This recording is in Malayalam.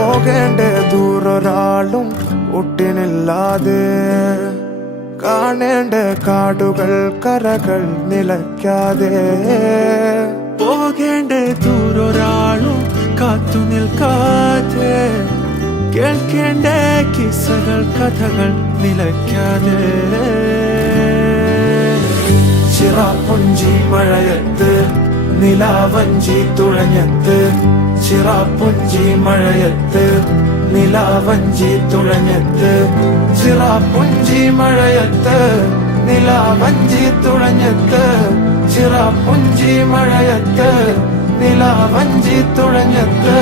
പോകേണ്ട ദൂരൊരാളും ഒട്ടിനില്ലാതെ, കാണേണ്ട കാടുകൾ കരകൾ നിലയ്ക്കാതെ, പോകേണ്ട ദൂരൊരാളും കാത്തു നിൽക്കാതെ, കേൾക്കേണ്ട കിസ്സകൾ കഥകൾ നിലയ്ക്കാതെ. ചിറാപ്പുഞ്ചി മഴയത്ത് നിലാവഞ്ചി തുഴഞ്ഞത്ത്, ചിറാപ്പുഞ്ചി മഴയത്ത് നിലാവഞ്ചി തുഴഞ്ഞത്ത്, ചിറാപ്പുഞ്ചി മഴയത്ത് നിലാവഞ്ചി തുഴഞ്ഞത്ത്, ചിറാപ്പുഞ്ചി മഴയത്ത് നിലാവഞ്ചി തുഴഞ്ഞത്ത്.